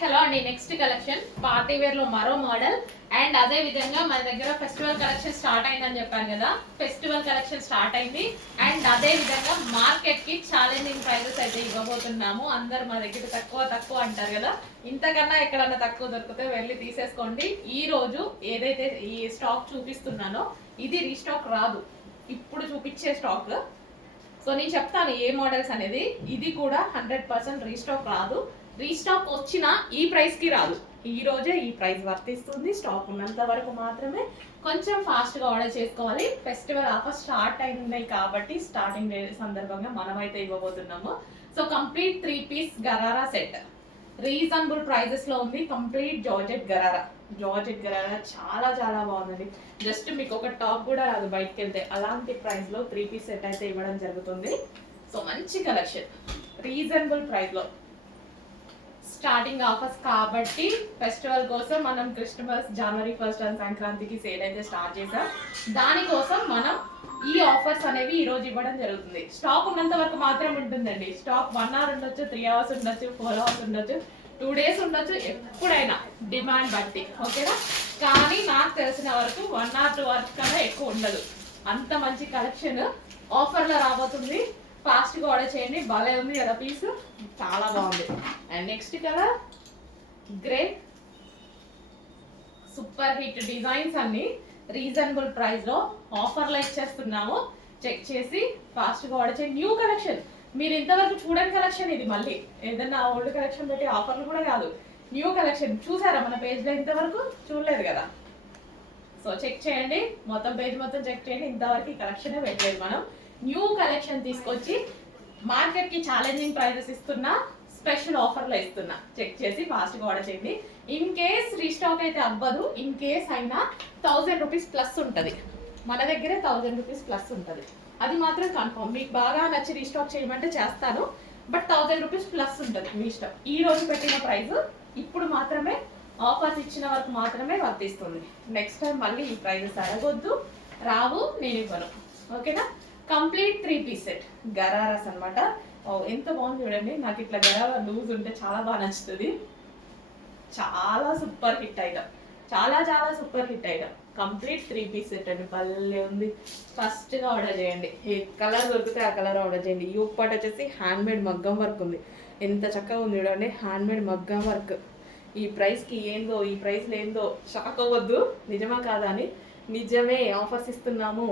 Hello అండి, next collection party wear లో మరో మోడల్ అండ్ అదే విధంగా మన దగ్గర ఫెస్టివల్ కలెక్షన్ స్టార్ట్ అయిందని చెప్పాను కదా. ఫెస్టివల్ కలెక్షన్ స్టార్ట్ అయింది అండ్ అదే విధంగా మార్కెట్ కి ఛాలెంజింగ్ ప్రైజెస్ అయితే ఇవ్వబోతున్నాము. అందరు మన దగ్గర తక్కువ తక్కువ అంటారు కదా, ఇంతకన్నా ఎక్కడన్నా తక్కువ దొరికితే వెళ్ళి తీసేసుకోండి. ఈ రోజు ఏదైతే ఈ స్టాక్ చూపిస్తున్నానో ఇది రీస్టాక్ రాదు, ఇప్పుడు చూపించే స్టాక్. సో నేను చెప్తాను ఏ మోడల్స్ అనేది. ఇది కూడా 100% రీస్టాక్ రాదు. రీస్టాక్ వచ్చినా ఈ ప్రైస్కి రాదు. ఈ రోజే ఈ ప్రైస్ వర్తిస్తుంది. స్టాక్ ఉన్నంత వరకు మాత్రమే కొంచెం ఫాస్ట్గా ఆర్డర్ చేసుకోవాలి. ఫెస్టివల్ ఆఫర్ స్టార్ట్ అయినాయి కాబట్టి స్టార్టింగ్ సందర్భంగా మనమైతే ఇవ్వబోతున్నాము. So complete 3 piece gharara set reasonable prices లో ఉంది. Complete georgette gharara. Georgette gharara చాలా చాలా బాగుందండి. జస్ట్ మీకు ఒక టాప్ కూడా రాదు బయటకు వెళ్తే, అలాంటి ప్రైస్ లో 3 పీస్ సెట్ అయితే ఇవ్వడం జరుగుతుంది. సో మంచి కలెక్షన్ రీజనబుల్ ప్రైస్ లో. స్టార్టింగ్ ఆఫర్స్ కాబట్టి ఫెస్టివల్ కోసం మనం క్రిస్మస్ జనవరి 1 అండ్ సంక్రాంతికి సేల్ అయితే స్టార్ట్ చేసాం. దానికోసం మనం ఈ ఆఫర్స్ అనేవి ఈ రోజు ఇవ్వడం జరుగుతుంది. స్టాక్ ఉన్నంత వరకు మాత్రం ఉంటుందండి. స్టాక్ 1 అవర్ ఉండొచ్చు, 3 అవర్స్ ఉండొచ్చు, 4 అవర్స్ ఉండొచ్చు, 2 డేస్ ఉండొచ్చు, ఎప్పుడైనా డిమాండ్ బట్టి, ఓకేనా. కానీ నాకు తెలిసిన వరకు 1 or 2 అవర్స్ కన్నా ఎక్కువ ఉండదు. అంత మంచి కలెక్షన్ ఆఫర్లో రాబోతుంది. ఫాస్ట్గా ఆర్డర్ చేయండి. భలే ఉంది కదా పీస్, చాలా బాగుంది. And next colour grey. Super hit designs అన్ని రీజనబుల్ ప్రైస్ లో ఆఫర్లో ఇచ్చేస్తున్నాము. చెక్ చేసి ఫాస్ట్గా ఆర్డర్ చేయండి. న్యూ కలెక్షన్, మీరు ఇంతవరకు చూడని కలెక్షన్ ఇది. మళ్ళీ ఏదన్నా ఓల్డ్ కలెక్షన్ పెట్టి ఆఫర్లు కూడా కాదు, న్యూ కలెక్షన్. చూసారా మన పేజ్లో? ఇంతవరకు చూడలేదు కదా. సో చెక్ చేయండి, మొత్తం పేజ్ మొత్తం చెక్ చేయండి. ఇంతవరకు ఈ కలెక్షన్ పెట్టలేదు మనం. న్యూ కలెక్షన్ తీసుకొచ్చి మార్కెట్కి ఛాలెంజింగ్ ప్రైజెస్ ఇస్తున్నా, స్పెషల్ ఆఫర్లో ఇస్తున్నా. చెక్ చేసి ఫాస్ట్గా ఆర్డర్ చేయండి. ఇన్ కేస్ రీస్టాక్ అయితే అవ్వదు. ఇన్ కేస్ అయినా 1000 రూపీస్ ప్లస్ ఉంటుంది మన దగ్గరే. 1000 రూపీస్ ప్లస్ ఉంటుంది, అది మాత్రం కన్ఫర్మ్. మీకు బాగా నచ్చి రీస్టాక్ చేయమంటే చేస్తాను, బట్ 1000 రూపీస్ ప్లస్ ఉంటుంది మీ ఇష్టం. ఈ రోజు పెట్టిన ప్రైస్ ఇప్పుడు మాత్రమే, ఆఫర్స్ ఇచ్చిన వరకు మాత్రమే వర్తిస్తుంది. నెక్స్ట్ టైం మళ్ళీ ఈ ప్రైజెస్ అడగొద్దు, రావు, నేను ఇవ్వను, ఓకేనా. కంప్లీట్ 3 పీస్ సెట్ గరారాస్ అనమాట. ఎంత బాగుంది చూడండి. నాకు ఇట్లా గరారా లూజ్ ఉంటే చాలా బాగా నచ్చుతుంది. చాలా సూపర్ హిట్ ఐటమ్, చాలా చాలా super hit item. Complete 3 piece set అండి, భలే ఉంది. ఫస్ట్గా ఆర్డర్ చేయండి. ఏ కలర్ దొరికితే ఆ కలర్ ఆర్డర్ చేయండి. ఈ పార్ట్ వచ్చేసి హ్యాండ్మేడ్ మగ్గం వర్క్ ఉంది. ఎంత చక్కగా ఉంది చూడండి, హ్యాండ్మేడ్ మగ్గం వర్క్. ఈ ప్రైస్కి ఏందో, ఈ ప్రైస్లో ఏందో షాక్ అవ్వద్దు. నిజమా కాదా అని. నిజమే, ఆఫర్స్ ఇస్తున్నాము.